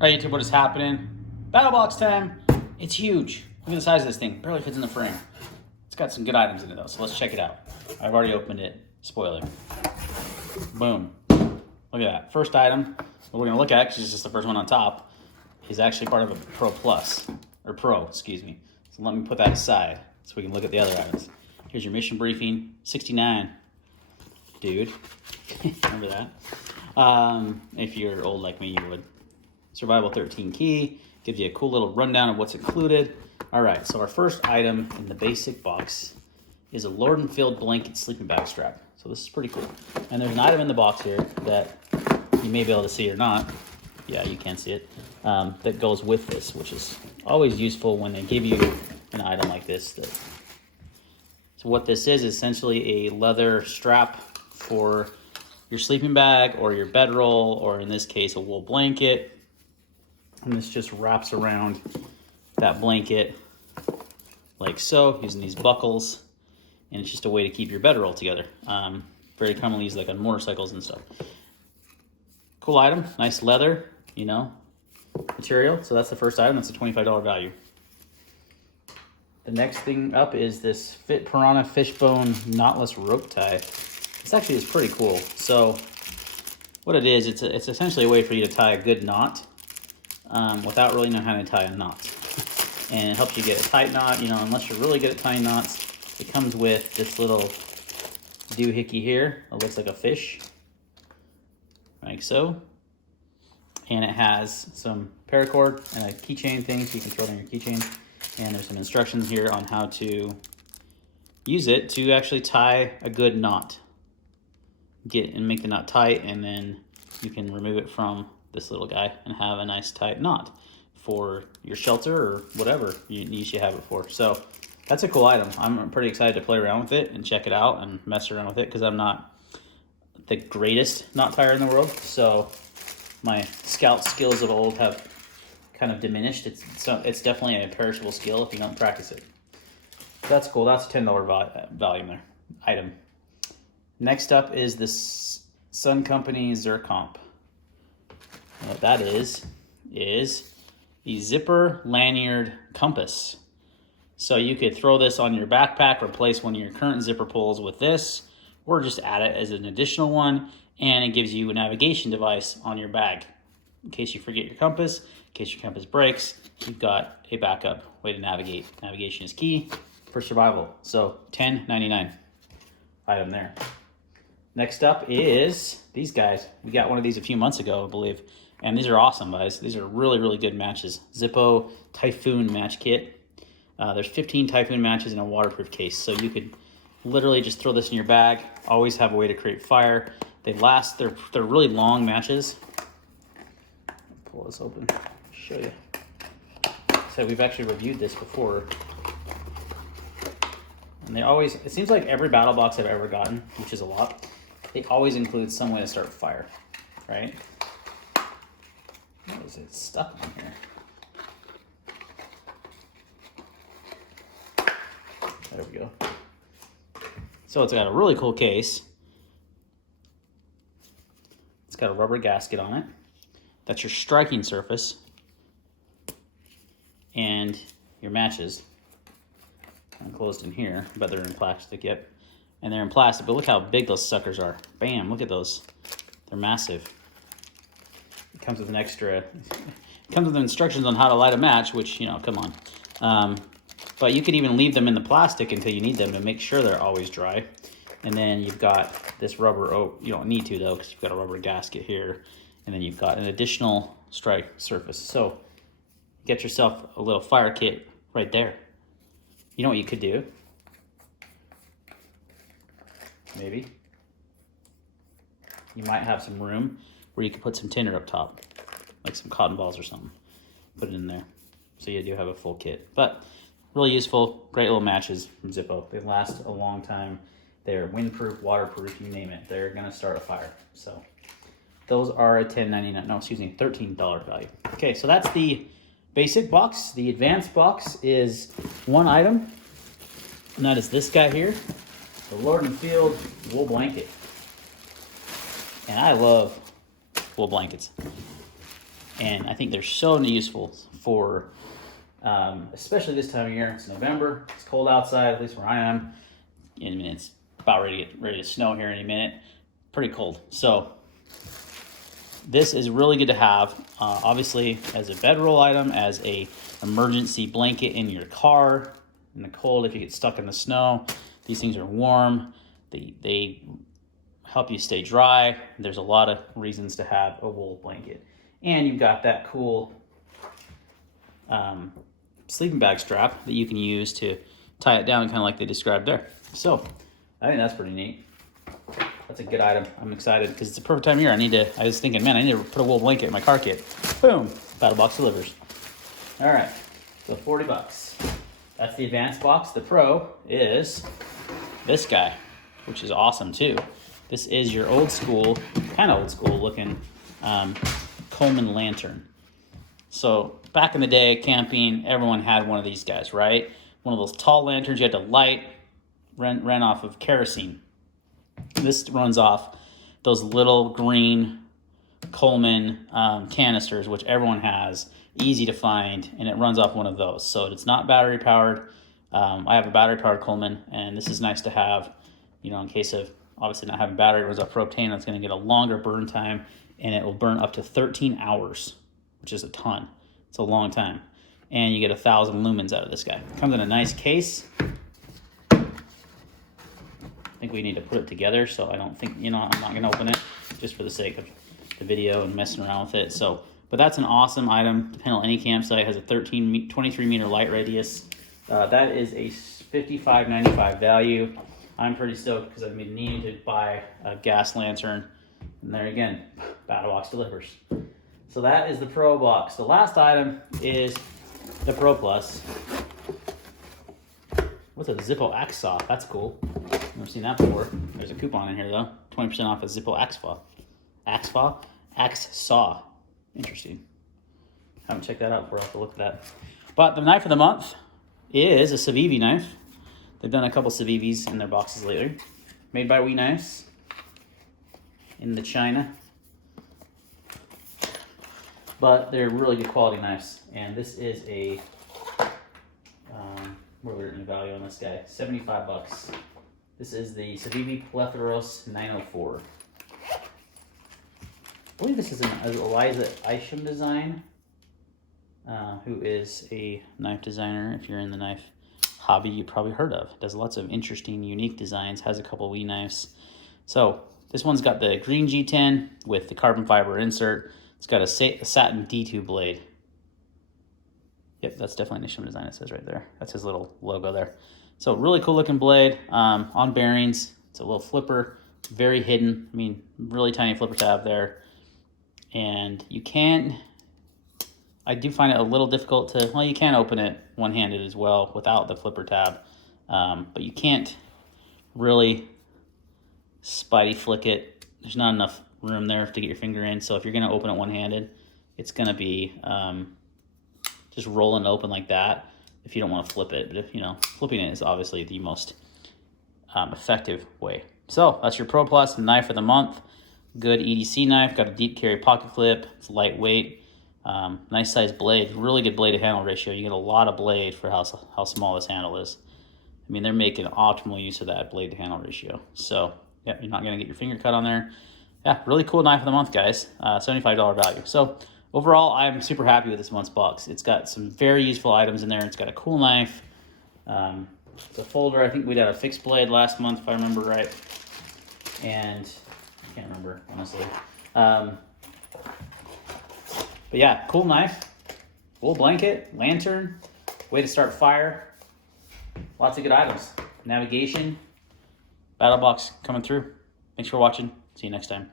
Alright YouTube, what is happening? Battlbox time! It's huge. Look at the size of this thing. Barely fits in the frame. It's got some good items in it though, so let's check it out. I've already opened it. Spoiler. Boom. Look at that. First item that we're going to look at, because it's just the first one on top, is actually part of a Pro Plus. Or Pro, excuse me. So let me put that aside so we can look at the other items. Here's your mission briefing. 69. Dude. Remember that? If you're old like me, you would. Survival 13 key. Gives you a cool little rundown of what's included. Alright, so our first item in the basic box is a Lord and Field blanket sleeping bag strap. So this is pretty cool. And there's an item in the box here that you may be able to see or not. Yeah, you can see it. That goes with this, which is always useful when they give you an item like this. So what this is essentially a leather strap for your sleeping bag or your bedroll, or in this case, a wool blanket. And this just wraps around that blanket like so, using these buckles. And it's just a way to keep your bedroll together. Very commonly used like on motorcycles and stuff. Cool item, nice leather, you know, material. So that's the first item, that's a $25 value. The next thing up is this Fit Piranha Fishbone Knotless Rope Tie. This actually is pretty cool. So what it is, it's essentially a way for you to tie a good knot without really knowing how to tie a knot. And it helps you get a tight knot, you know, unless you're really good at tying knots. It comes with this little doohickey here. It looks like a fish, like so. And it has some paracord and a keychain thing, so you can throw it on your keychain. And there's some instructions here on how to use it to actually tie a good knot. Get and make the knot tight, and then you can remove it from this little guy and have a nice tight knot for your shelter or whatever you should have it for. So that's a cool item. I'm pretty excited to play around with it and check it out and mess around with it, because I'm not the greatest knot tire in the world. So my scout skills of old have kind of diminished. It's definitely a perishable skill if you don't practice it. That's cool. That's a $10 value there, item. Next up is this Sun Company Zircomp. What that is the zipper lanyard compass. So you could throw this on your backpack, replace one of your current zipper pulls with this, or just add it as an additional one, and it gives you a navigation device on your bag. In case you forget your compass, in case your compass breaks, you've got a backup way to navigate. Navigation is key for survival. So $10.99 item there. Next up is these guys. We got one of these a few months ago, I believe. And these are awesome, guys. These are really, really good matches. Zippo Typhoon match kit. There's 15 Typhoon matches in a waterproof case. So you could literally just throw this in your bag. Always have a way to create fire. They last, they're really long matches. Pull this open, show you. So we've actually reviewed this before. And they always, it seems like every battle box I've ever gotten, which is a lot, they always include some way to start a fire, right? What is it stuck on here? There we go. So it's got a really cool case. It's got a rubber gasket on it. That's your striking surface. And your matches. Enclosed in here, but they're in plastic, yep. And they're in plastic, but look how big those suckers are. Bam, look at those. They're massive. It comes with an extra, it comes with instructions on how to light a match, which, you know, come on. But you could even leave them in the plastic until you need them to make sure they're always dry. And then you've got this rubber, oh, you don't need to though, because you've got a rubber gasket here. And then you've got an additional strike surface. So get yourself a little fire kit right there. You know what you could do? Maybe. You might have some room where you could put some tinder up top, like some cotton balls or something. Put it in there. So you do have a full kit. But really useful, great little matches from Zippo. They last a long time. They're windproof, waterproof, you name it. They're gonna start a fire. So those are a $13 value. Okay, so that's the basic box. The advanced box is one item, and that is this guy here, the Lord and Field wool blanket. And I love wool blankets. And I think they're so useful for, especially this time of year. It's November, it's cold outside, at least where I am. I mean, it's about ready to snow here any minute. Pretty cold. So this is really good to have, obviously as a bedroll item, as a emergency blanket in your car in the cold if you get stuck in the snow. These things are warm. They help you stay dry. There's a lot of reasons to have a wool blanket. And you've got that cool sleeping bag strap that you can use to tie it down, kind of like they described there. So I think that's pretty neat. That's a good item. I'm excited because it's a perfect time of year. I was thinking, man, I need to put a wool blanket in my car kit. Boom, Battlbox delivers. All right, so $40. That's the advanced box. The Pro is this guy, which is awesome too. This is your old school, kind of old school looking Coleman lantern. So back in the day, camping, everyone had one of these guys, right? One of those tall lanterns you had to light, ran off of kerosene. This runs off those little green Coleman canisters, which everyone has, easy to find, and it runs off one of those. So it's not battery powered. I have a battery powered Coleman, and this is nice to have, you know, in case of obviously not having battery. It runs off propane. It's going to get a longer burn time, and it will burn up to 13 hours, which is a ton. It's a long time. And you get 1,000 lumens out of this guy. Comes in a nice case. I think we need to put it together, so I don't think, you know, I'm not going to open it just for the sake of the video and messing around with it. So, but that's an awesome item to handle any campsite. It has a 23 meter light radius. That is a $55.95 value. I'm pretty stoked because I've been needing to buy a gas lantern. And there again, Battlbox delivers. So that is the Pro box. The last item is the Pro Plus. What's a Zippo axe saw? That's cool. Never seen that before. There's a coupon in here though. 20% off a Zippo axe saw. Axe saw. Interesting. Haven't checked that out before. I'll have to look at that. But the knife of the month is a Civivi knife. They've done a couple Civivis in their boxes lately. Made by We Knives in the China. But they're really good quality knives. And this is a, what are we written value on this guy? $75. This is the Civivi Plethoros 904. I believe this is an Eliza Isham design, who is a knife designer. If you're in the knife hobby, you probably heard of. Does lots of interesting, unique designs. Has a couple wee knives. So this one's got the green G10 with the carbon fiber insert. It's got a satin D2 blade. Yep, that's definitely an Isham design. It says right there. That's his little logo there. So really cool looking blade on bearings. It's a little flipper, very hidden. I mean, really tiny flipper tab there. And you can, I do find it a little difficult to, well, you can open it one-handed as well without the flipper tab. But you can't really spidey flick it. There's not enough room there to get your finger in. So if you're gonna open it one-handed, it's gonna be just rolling open like that if you don't want to flip it. But if, you know, flipping it is obviously the most effective way. So that's your Pro Plus knife of the month. Good EDC knife, got a deep carry pocket clip. It's lightweight, nice size blade, really good blade to handle ratio. You get a lot of blade for how small this handle is. I mean, they're making optimal use of that blade to handle ratio. So yeah, you're not gonna get your finger cut on there. Yeah, really cool knife of the month, guys. $75 value. So overall, I'm super happy with this month's box. It's got some very useful items in there. It's got a cool knife. It's a folder. I think we did a fixed blade last month, if I remember right. And I can't remember, honestly. But yeah, cool knife. Wool blanket, lantern, way to start fire. Lots of good items. Navigation, Battlbox coming through. Thanks for watching. See you next time.